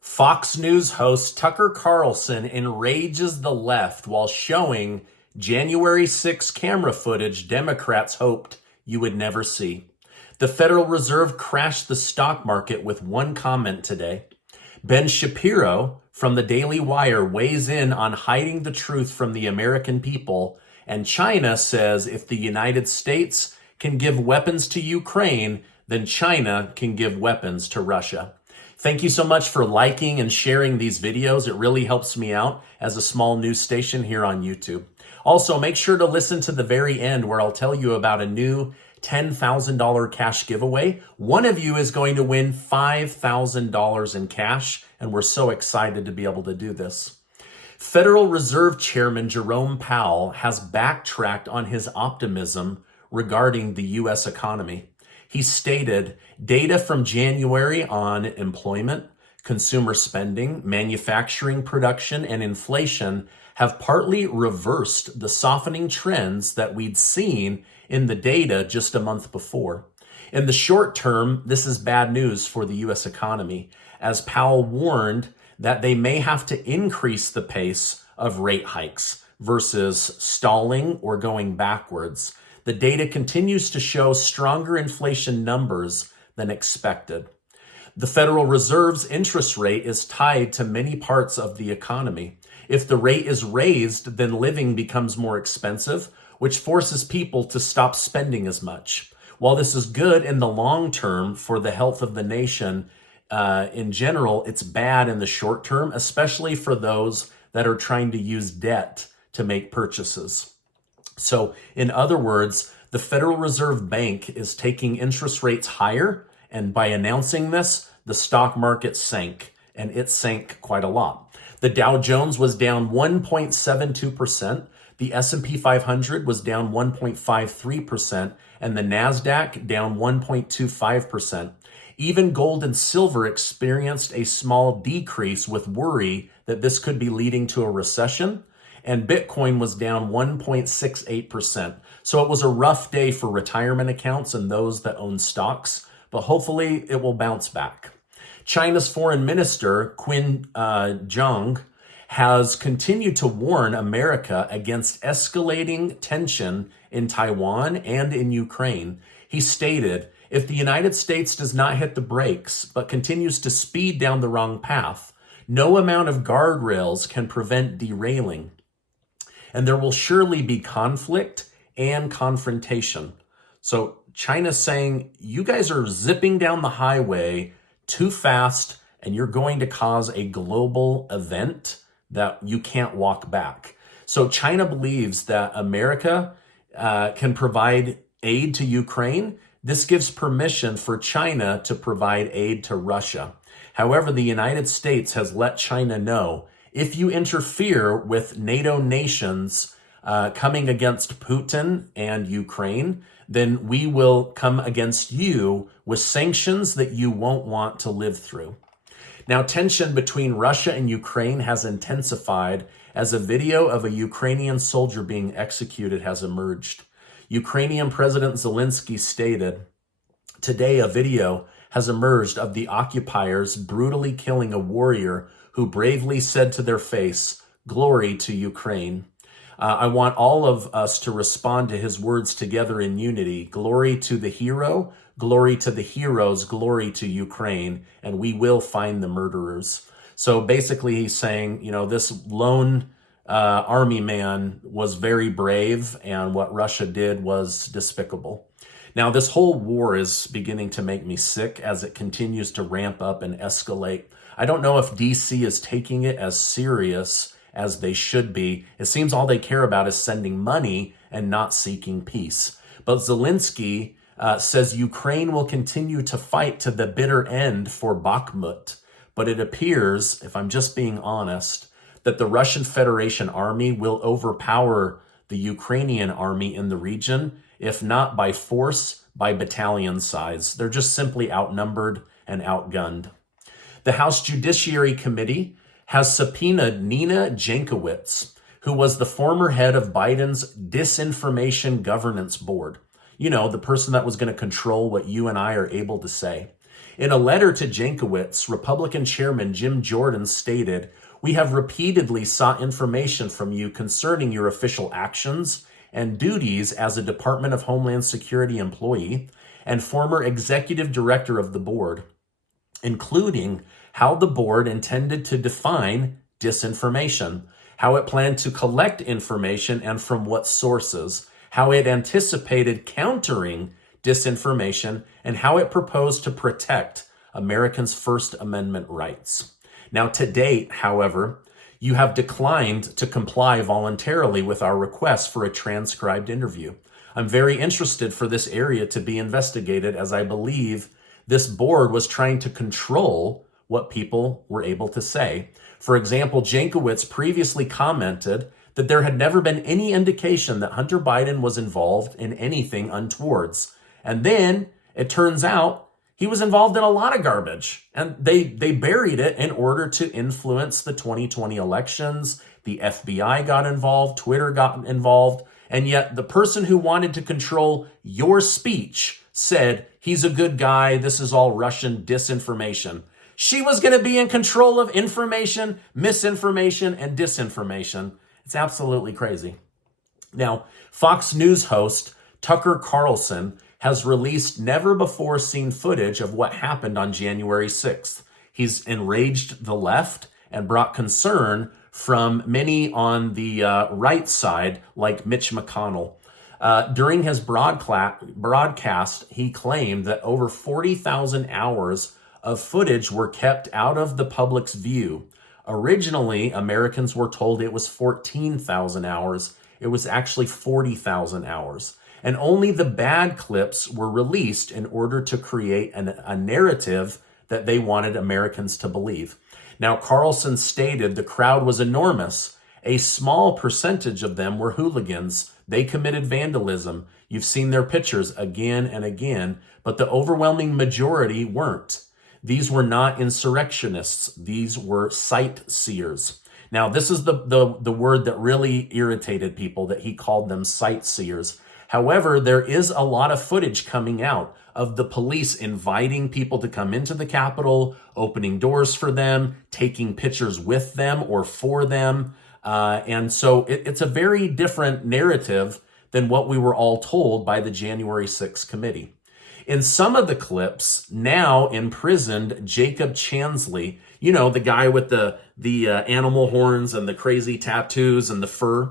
Fox News host Tucker Carlson enrages the left while showing January 6 camera footage Democrats hoped you would never see. The Federal Reserve crashed the stock market with one comment today. Ben Shapiro from the Daily Wire weighs in on hiding the truth from the American people, and China says if the United States can give weapons to Ukraine, then China can give weapons to Russia. Thank you so much for liking and sharing these videos. It really helps me out as a small news station here on YouTube. Also, make sure to listen to the very end where I'll tell you about a new $10,000 cash giveaway. One of you is going to win $5,000 in cash, and we're so excited to be able to do this. Federal Reserve Chairman Jerome Powell has backtracked on his optimism regarding the U.S. economy. He stated, data from January on employment, consumer spending, manufacturing production, and inflation have partly reversed the softening trends that we'd seen in the data just a month before. In the short term, this is bad news for the U.S. economy, as Powell warned that they may have to increase the pace of rate hikes versus stalling or going backwards. The data continues to show stronger inflation numbers than expected. The Federal Reserve's interest rate is tied to many parts of the economy. If the rate is raised, then living becomes more expensive, which forces people to stop spending as much. While this is good in the long term for the health of the nation, in general, it's bad in the short term, especially for those that are trying to use debt to make purchases. So in other words, the Federal Reserve Bank is taking interest rates higher, and by announcing this, the stock market sank, and it sank quite a lot. The Dow Jones was down 1.72%, the S&P 500 was down 1.53%, and the NASDAQ down 1.25%. Even gold and silver experienced a small decrease with worry that this could be leading to a recession, and Bitcoin was down 1.68%. So it was a rough day for retirement accounts and those that own stocks, but hopefully it will bounce back. China's foreign minister, Qin Zhang, has continued to warn America against escalating tension in Taiwan and in Ukraine. He stated, if the United States does not hit the brakes but continues to speed down the wrong path, no amount of guardrails can prevent derailing. And there will surely be conflict and confrontation. So China's saying, you guys are zipping down the highway too fast, and you're going to cause a global event that you can't walk back. So China believes that America can provide aid to Ukraine. This gives permission for China to provide aid to Russia. However, the United States has let China know, if you interfere with NATO nations coming against Putin and Ukraine, then we will come against you with sanctions that you won't want to live through. Now, tension between Russia and Ukraine has intensified as a video of a Ukrainian soldier being executed has emerged. Ukrainian President Zelensky stated, today a video has emerged of the occupiers brutally killing a warrior who bravely said to their face, glory to Ukraine. I want all of us to respond to his words together in unity. Glory to the hero, glory to the heroes, glory to Ukraine, and we will find the murderers. So basically he's saying, you know, this lone army man was very brave, and what Russia did was despicable. Now, this whole war is beginning to make me sick as it continues to ramp up and escalate. I don't know if DC is taking it as serious as they should be. It seems all they care about is sending money and not seeking peace. But Zelensky says Ukraine will continue to fight to the bitter end for Bakhmut. But it appears, if I'm just being honest, that the Russian Federation army will overpower the Ukrainian army in the region, if not by force, by battalion size. They're just simply outnumbered and outgunned. The House Judiciary Committee has subpoenaed Nina Jankowicz, who was the former head of Biden's Disinformation Governance Board. You know, the person that was going to control what you and I are able to say. In a letter to Jankowicz, Republican Chairman Jim Jordan stated, "We have repeatedly sought information from you concerning your official actions and duties as a Department of Homeland Security employee and former executive director of the board, including how the board intended to define disinformation, how it planned to collect information and from what sources, how it anticipated countering disinformation, and how it proposed to protect Americans' First Amendment rights." Now, to date, however, you have declined to comply voluntarily with our request for a transcribed interview. I'm very interested for this area to be investigated, as I believe this board was trying to control what people were able to say. For example, Jankowicz previously commented that there had never been any indication that Hunter Biden was involved in anything untowards. And then it turns out he was involved in a lot of garbage, and they buried it in order to influence the 2020 elections. The FBI got involved, Twitter got involved, and yet the person who wanted to control your speech said, he's a good guy, this is all Russian disinformation. She was going to be in control of information, misinformation, and disinformation. It's absolutely crazy. Now, Fox News host Tucker Carlson has released never-before-seen footage of what happened on January 6th. He's enraged the left and brought concern from many on the right side, like Mitch McConnell. During his broadcast, he claimed that over 40,000 hours of footage were kept out of the public's view. Originally, Americans were told it was 14,000 hours. It was actually 40,000 hours. And only the bad clips were released in order to create a narrative that they wanted Americans to believe. Now, Carlson stated the crowd was enormous. A small percentage of them were hooligans. They committed vandalism. You've seen their pictures again and again, but the overwhelming majority weren't. These were not insurrectionists. These were sightseers. Now, this is the word that really irritated people, that he called them sightseers. However, there is a lot of footage coming out of the police inviting people to come into the Capitol, opening doors for them, taking pictures with them or for them. And so it's a very different narrative than what we were all told by the January 6th committee. In some of the clips, now imprisoned Jacob Chansley, you know, the guy with the animal horns and the crazy tattoos and the fur,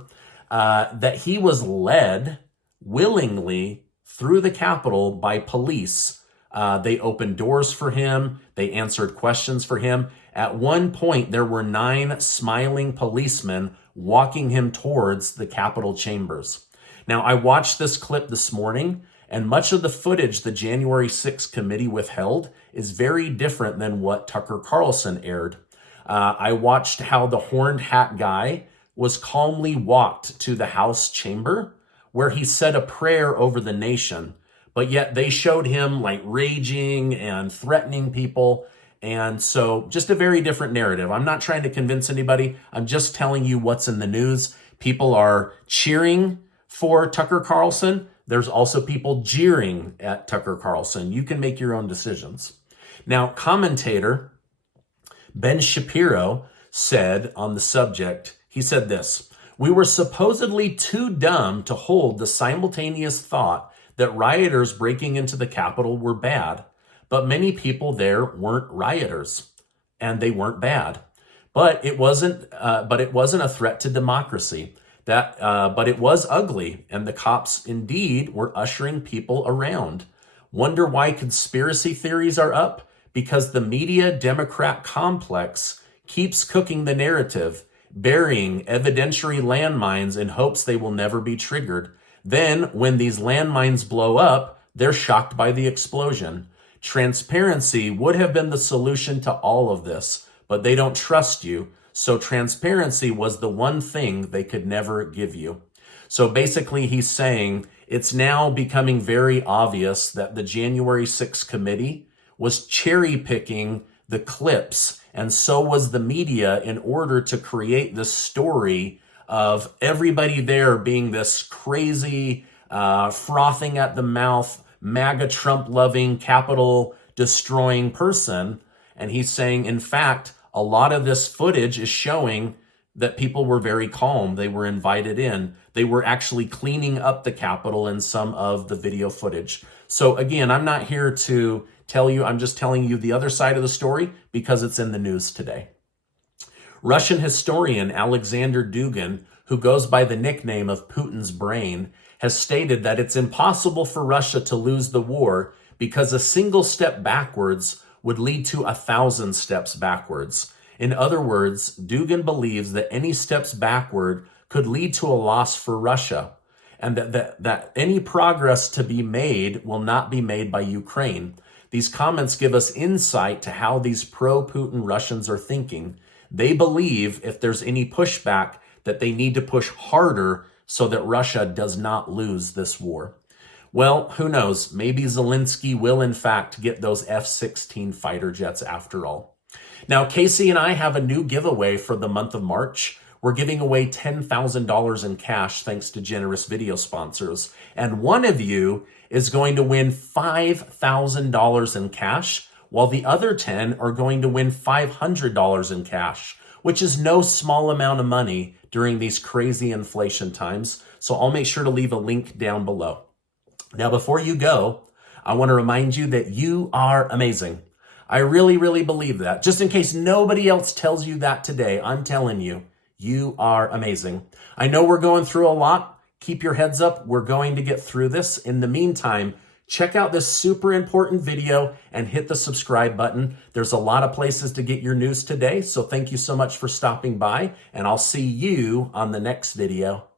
that he was led willingly through the Capitol by police. They opened doors for him. They answered questions for him. At one point, there were 9 smiling policemen walking him towards the Capitol chambers. Now, I watched this clip this morning, and much of the footage the January 6th committee withheld is very different than what Tucker Carlson aired. I watched how the horned hat guy was calmly walked to the House chamber, where he said a prayer over the nation, but yet they showed him like raging and threatening people. And so just a very different narrative. I'm not trying to convince anybody. I'm just telling you what's in the news. People are cheering for Tucker Carlson. There's also people jeering at Tucker Carlson. You can make your own decisions. Now, commentator Ben Shapiro said on the subject, he said this: "We were supposedly too dumb to hold the simultaneous thought that rioters breaking into the Capitol were bad, but many people there weren't rioters, and they weren't bad. But it wasn't a threat to democracy. But it was ugly, and the cops indeed were ushering people around. Wonder why conspiracy theories are up? Because the media Democrat complex keeps cooking the narrative, burying evidentiary landmines in hopes they will never be triggered. Then, when these landmines blow up, they're shocked by the explosion. Transparency would have been the solution to all of this, but they don't trust you. So transparency was the one thing they could never give you." So basically he's saying it's now becoming very obvious that the January 6th committee was cherry picking the clips, and so was the media, in order to create this story of everybody there being this crazy, frothing at the mouth, MAGA Trump loving, Capitol destroying person. And he's saying, in fact, a lot of this footage is showing that people were very calm. They were invited in. They were actually cleaning up the Capitol in some of the video footage. So again, I'm not here to tell you, I'm just telling you the other side of the story because it's in the news today. Russian historian Alexander Dugin, who goes by the nickname of Putin's brain, has stated that it's impossible for Russia to lose the war because a single step backwards would lead to 1,000 steps backwards. In other words, Dugin believes that any steps backward could lead to a loss for Russia, and that any progress to be made will not be made by Ukraine. These comments give us insight to how these pro-Putin Russians are thinking. They believe if there's any pushback that they need to push harder so that Russia does not lose this war. Well, who knows? Maybe Zelensky will in fact get those F-16 fighter jets after all. Now, Casey and I have a new giveaway for the month of March. We're giving away $10,000 in cash thanks to generous video sponsors. And one of you is going to win $5,000 in cash, while the other 10 are going to win $500 in cash, which is no small amount of money during these crazy inflation times. So I'll make sure to leave a link down below. Now, before you go, I want to remind you that you are amazing. I really, really believe that. Just in case nobody else tells you that today, I'm telling you, you are amazing. I know we're going through a lot. Keep your heads up. We're going to get through this. In the meantime, check out this super important video and hit the subscribe button. There's a lot of places to get your news today. So thank you so much for stopping by, and I'll see you on the next video.